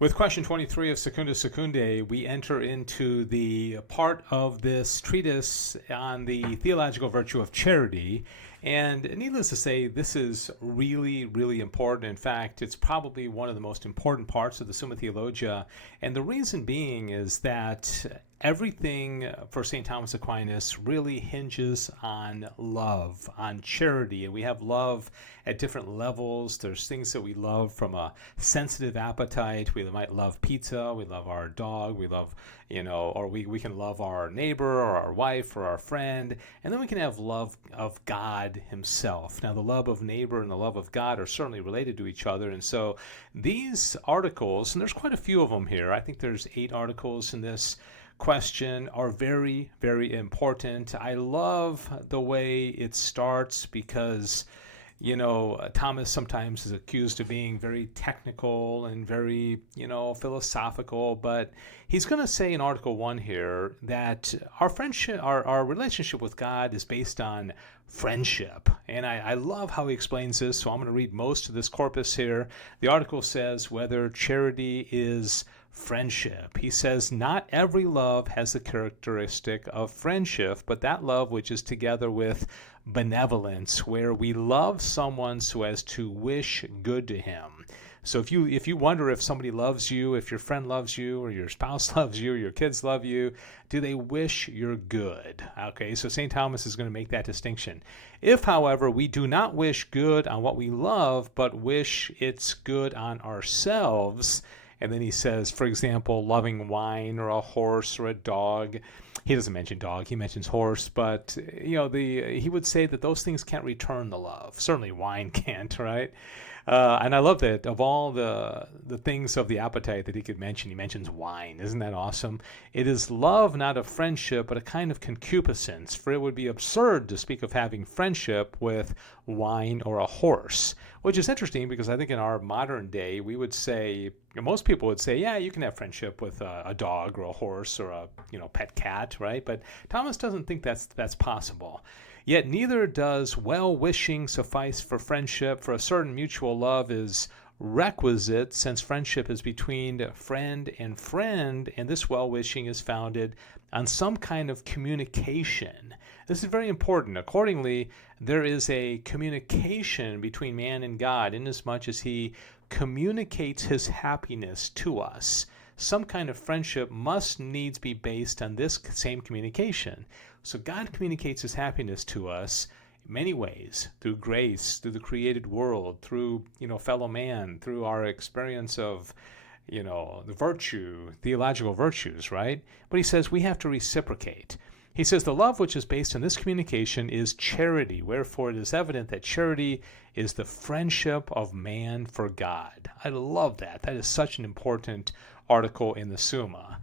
With question 23 of Secunda Secundae, we enter into the part of this treatise on the theological virtue of charity. And needless to say, this is really, really important. In fact, it's probably one of the most important parts of the Summa Theologia. And the reason being is that everything for St. Thomas Aquinas really hinges on love, on charity. And we have love at different levels. There's things that we love from a sensitive appetite. We might love pizza. We love our dog. We love, or we can love our neighbor or our wife or our friend. And then we can have love of God himself. Now, the love of neighbor and the love of God are certainly related to each other. And so these articles, and there's quite a few of them here. I think there's 8 articles in this question, are very, very important. I love the way it starts because, Thomas sometimes is accused of being very technical and very, philosophical, but he's going to say in Article 1 here that our friendship, our relationship with God is based on friendship. And I love how he explains this, so I'm going to read most of this corpus here. The article says whether charity is friendship. He says, not every love has the characteristic of friendship, but that love which is together with benevolence, where we love someone so as to wish good to him. So if you wonder if somebody loves you, if your friend loves you, or your spouse loves you, or your kids love you, do they wish your good? Okay, so St. Thomas is going to make that distinction. If, however, we do not wish good on what we love, but wish its good on ourselves, and then he says, for example, loving wine or a horse or a dog. He doesn't mention dog, he mentions horse, but he would say that those things can't return the love. Certainly wine can't, right? And I love that of all the things of the appetite that he could mention, he mentions wine. Isn't that awesome? It is love, not of friendship, but a kind of concupiscence, for it would be absurd to speak of having friendship with wine or a horse, which is interesting because I think in our modern day, we would say, most people would say, yeah, you can have friendship with a dog or a horse or a pet cat, right? But Thomas doesn't think that's possible. Yet neither does well-wishing suffice for friendship, for a certain mutual love is requisite, since friendship is between friend, and this well-wishing is founded on some kind of communication. This is very important. Accordingly, there is a communication between man and God, inasmuch as he communicates his happiness to us. Some kind of friendship must needs be based on this same communication. So God communicates his happiness to us in many ways, through grace, through the created world, through, fellow man, through our experience of, the virtue, theological virtues, right? But he says we have to reciprocate. He says the love which is based on this communication is charity, wherefore it is evident that charity is the friendship of man for God. I love that. That is such an important article in the Summa.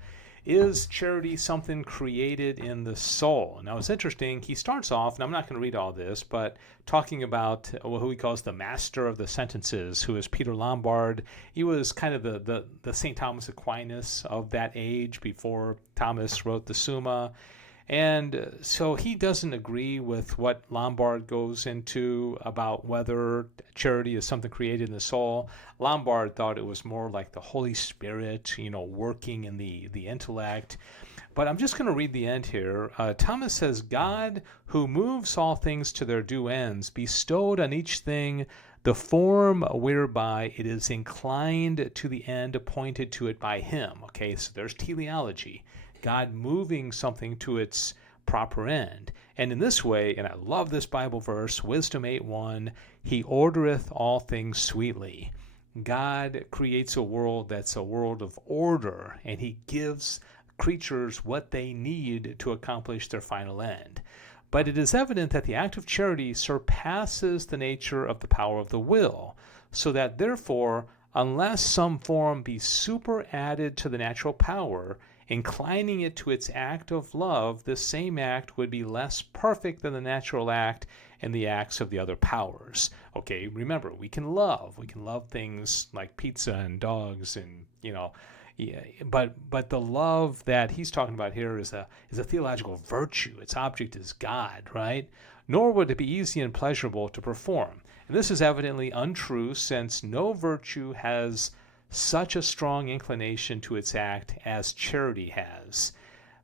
Is charity something created in the soul? Now, it's interesting. He starts off, and I'm not going to read all this, but talking about who he calls the master of the sentences, who is Peter Lombard. He was kind of the St. Thomas Aquinas of that age before Thomas wrote the Summa. And so he doesn't agree with what Lombard goes into about whether charity is something created in the soul. Lombard thought it was more like the Holy Spirit, working in the intellect. But I'm just going to read the end here. Thomas says, God, who moves all things to their due ends, bestowed on each thing the form whereby it is inclined to the end appointed to it by him. Okay, so there's teleology. God moving something to its proper end. And in this way, and I love this Bible verse, Wisdom 8:1, he ordereth all things sweetly. God creates a world that's a world of order, and he gives creatures what they need to accomplish their final end. But it is evident that the act of charity surpasses the nature of the power of the will, so that therefore, unless some form be superadded to the natural power, inclining it to its act of love, this same act would be less perfect than the natural act and the acts of the other powers. Okay, remember, we can love things like pizza and dogs and, yeah, but the love that he's talking about here is a theological virtue. Its object is God, right? Nor would it be easy and pleasurable to perform. And this is evidently untrue, since no virtue has such a strong inclination to its act as charity has.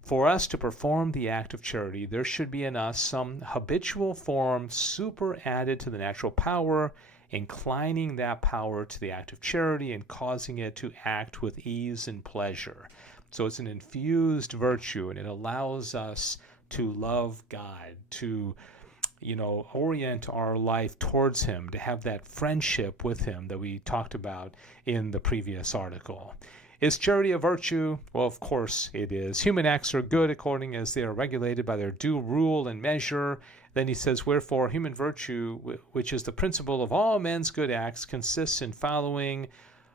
For us to perform the act of charity, there should be in us some habitual form superadded to the natural power, inclining that power to the act of charity and causing it to act with ease and pleasure. So it's an infused virtue, and it allows us to love God, to orient our life towards Him, to have that friendship with Him that we talked about in the previous article. Is charity a virtue? Well, of course it is. Human acts are good according as they are regulated by their due rule and measure. Then he says, wherefore human virtue, which is the principle of all men's good acts, consists in following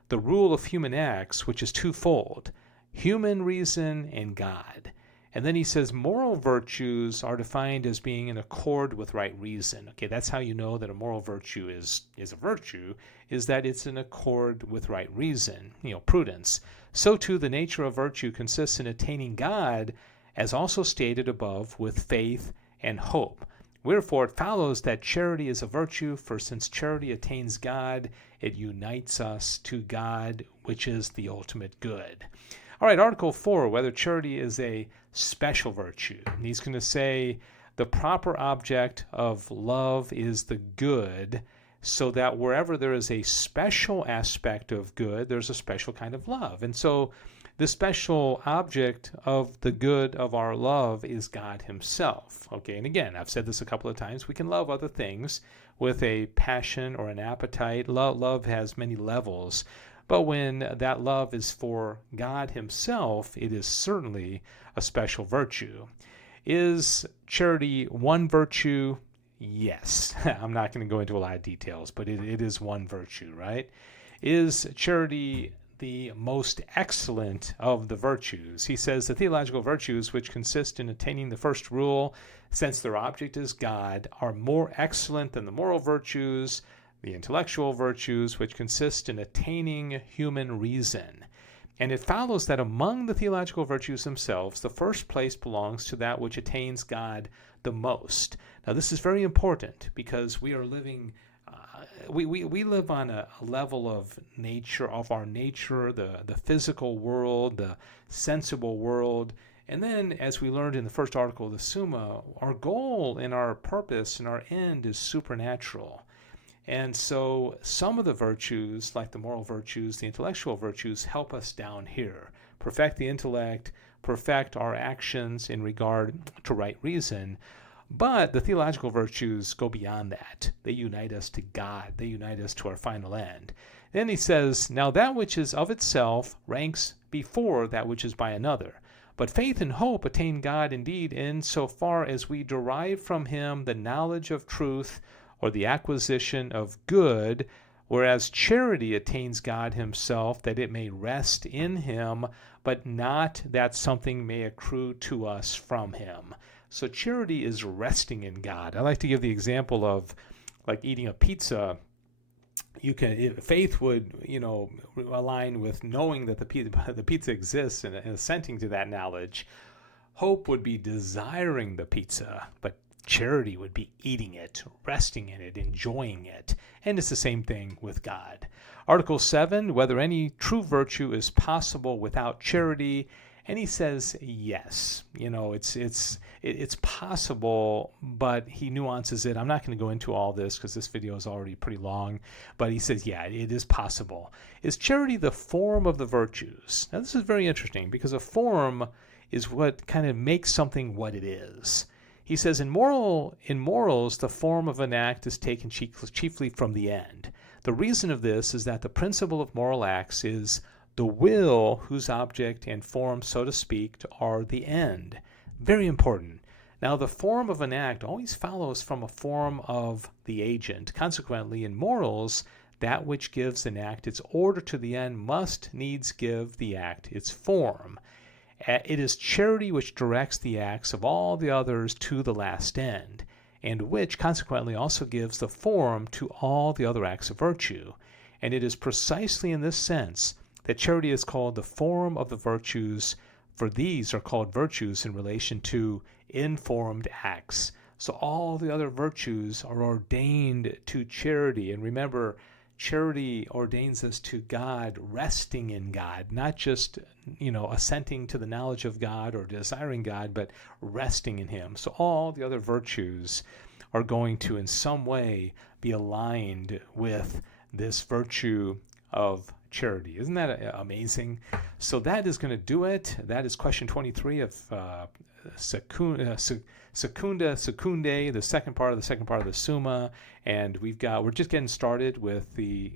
the rule of human acts, which is twofold: human reason and God. And then he says moral virtues are defined as being in accord with right reason. Okay, that's how you know that a moral virtue is a virtue, is that it's in accord with right reason, prudence. So too the nature of virtue consists in attaining God, as also stated above, with faith and hope. Wherefore it follows that charity is a virtue, for since charity attains God, it unites us to God, which is the ultimate good. All right, Article 4, whether charity is a special virtue. And he's going to say the proper object of love is the good, so that wherever there is a special aspect of good, there's a special kind of love. And so the special object of the good of our love is God Himself. Okay, and again, I've said this a couple of times, we can love other things with a passion or an appetite. Love has many levels. But when that love is for God Himself, it is certainly a special virtue. Is charity one virtue? Yes. I'm not going to go into a lot of details, but it is one virtue, right? Is charity the most excellent of the virtues? He says the theological virtues, which consist in attaining the first rule, since their object is God, are more excellent than the moral virtues, the intellectual virtues, which consist in attaining human reason. And it follows that among the theological virtues themselves, the first place belongs to that which attains God the most. Now, this is very important because we are living, we live on a level of nature, the physical world, the sensible world. And then, as we learned in the first article of the Summa, our goal and our purpose and our end is supernatural. And so some of the virtues, like the moral virtues, the intellectual virtues, help us down here. Perfect the intellect, perfect our actions in regard to right reason. But the theological virtues go beyond that. They unite us to God. They unite us to our final end. Then he says, now that which is of itself ranks before that which is by another. But faith and hope attain God indeed in so far as we derive from Him the knowledge of truth, or the acquisition of good, whereas charity attains God Himself, that it may rest in Him, but not that something may accrue to us from Him. So charity is resting in God. I like to give the example of like eating a pizza. Faith would, align with knowing that the pizza exists and assenting to that knowledge. Hope would be desiring the pizza, but charity would be eating it, resting in it, enjoying it. And it's the same thing with God. Article 7, whether any true virtue is possible without charity. And he says, yes, it's possible, but he nuances it. I'm not going to go into all this because this video is already pretty long, but he says, yeah, it is possible. Is charity the form of the virtues? Now, this is very interesting because a form is what kind of makes something what it is. He says, in morals, the form of an act is taken chiefly from the end. The reason of this is that the principle of moral acts is the will whose object and form, so to speak, are the end. Very important. Now, the form of an act always follows from a form of the agent. Consequently, in morals, that which gives an act its order to the end must needs give the act its form. It is charity which directs the acts of all the others to the last end, and which consequently also gives the form to all the other acts of virtue. And it is precisely in this sense that charity is called the form of the virtues, for these are called virtues in relation to informed acts. So all the other virtues are ordained to charity. And remember, charity ordains us to God, resting in God, not just, assenting to the knowledge of God or desiring God, but resting in Him. So all the other virtues are going to, in some way, be aligned with this virtue of charity. Isn't that amazing? So that is going to do it. That is question 23 of Secunda Secundae, the second part of the Summa. And we're just getting started with the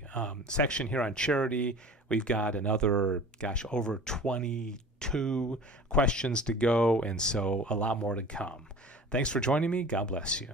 section here on charity. We've got another, over 22 questions to go, and so a lot more to come. Thanks for joining me. God bless you.